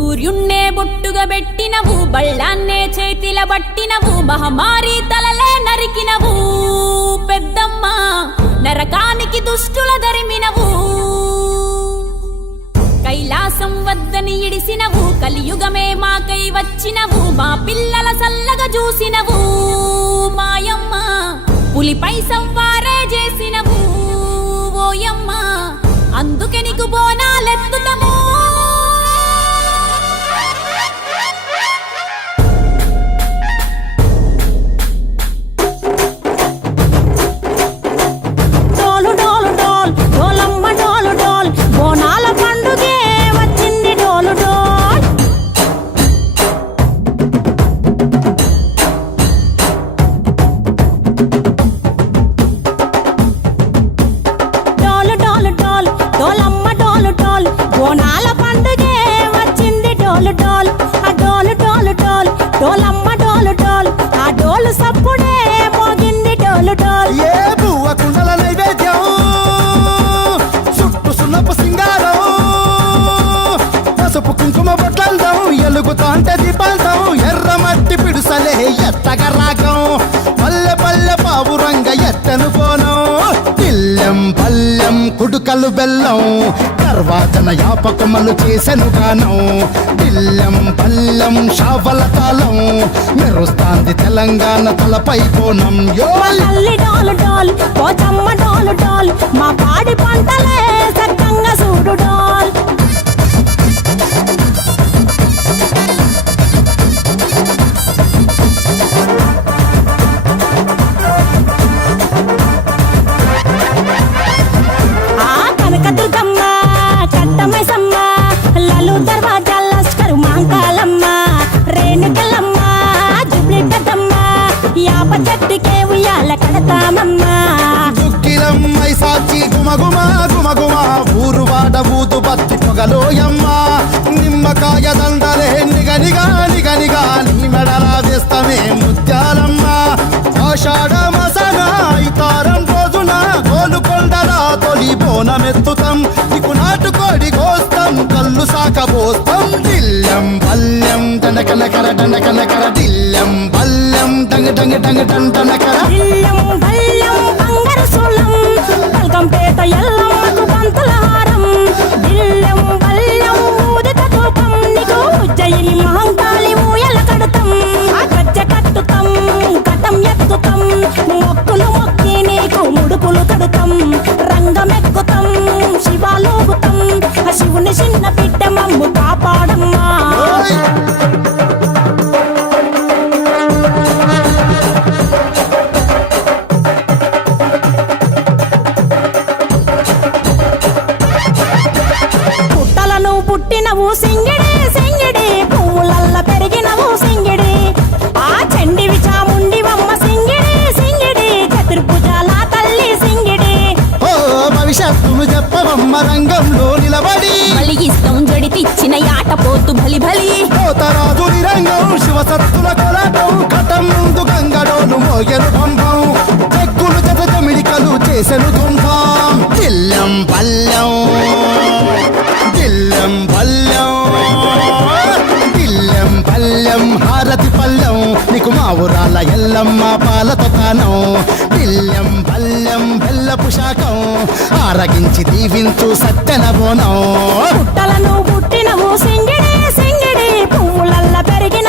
సూర్యున్నే బొట్టుగా పెట్టినవు, బళ్ళాన్నే చేతిల పట్టినవు, మహమారి తలలే నరికినవు పెద్దమ్మ, నరకానికి దుష్టుల ధరిమినవు. కైలాసం వద్దని ఇడిసినవు, కలియుగమే మాకై వచ్చినవు, మా పిల్లల సల్లగా చూసినవు మాయమ్మ, పులిపై సవ్వారే చేసినవు ఓయమ్మ, అందుకే నీకు బోనాలెత్తుతము. ఎలుగుతాంటే దీపాంతం ఎర్రమట్టి పిడుసలే ఎత్తగ రాగం, పల్లె పల్లె పావురంగ ఎత్తను పోనం, పిల్లెం పల్లెం కుడుకలు బెల్లం, తర్వాతన యాపకమలు చేసెను గానం, పిల్లెం పల్లెం షావల తాళం, మెరుస్తాంది తెలంగాణ తలపై కోణం. మా పాడి పంటలే సక్కంగా చూడు డాల్. దుక్కిలమ్మై సాచి గుమగుమ గుమగుమ, ఊరు వాడ ఊదు బత్తి పొగలోయమ్మ, నిమ్మకాయ దండలే నిగనిగా నిగనిగా, నీ మెడలా వేస్తమే ముత్యాలమ్మ, ఆషాఢ మసన ఇతారం రోజున గోలుకొండల తొలి బోనమెత్తుతాం, నీకు నాటుకోడి కోస్తాం, కళ్ళు సాకబోస్తాం, దిల్లెం పల్లెం దండకనకర దండకనకర, దిల్లెం పల్లెం డంగ డంగ డంగ డండనకర, పేట ఎల్లమ్మకు పంతుల హారం, దిల్లెం బల్లెం ఊదిత ధూపం, నీకు ఉజ్జయిని మహంకాళి ఊయల కడుతాం, గజ్జ కట్టుతాం కటం ఎత్తుతాం, మొక్కులు మొక్కి నీకు ముడుపులు కడుతాం, రంగమెక్కుతాం శివాలోగుతాం, శివుని చిన్న బిడ్డ మమ్ము కాపాడమ్మా. పుట్టినవు సింగిడి సింగిడి, పువ్వులల్ల పెరిగినవు సింగిడి, ఆ చండివి చాముండివమ్మ సింగిడి సింగిడి, చతుర్భుజాల తల్లి సింగిడి. ఓ భవిష్యత్తును చెప్పవమ్మ రంగంలో నిలబడి, బలిగిస్తాం జడితిచ్చిన యాట పోతు బలి బలి, పోతరాజుని రంగం శివసత్తుల కొలాటం, కటం ముందు గంగడోలు మోగెను పంపం, చెక్కులు జత జమిడికలు చేసెను తుంటాం, దిల్లెం పల్లెం దిల్లెం పల్లెం దిల్లెం పల్లెం హారతి పల్లెం, నీకు మా ఊరాల ఎల్లమ్మ పాలతో తానం, దిల్లెం పల్లెం బెల్లపు శాఖం, ఆరగించి దీవించు సత్తెన బోనం. పుట్టలను పుట్టినవు సింగిడి సింగిడి, పువ్వులల్ల పెరిగి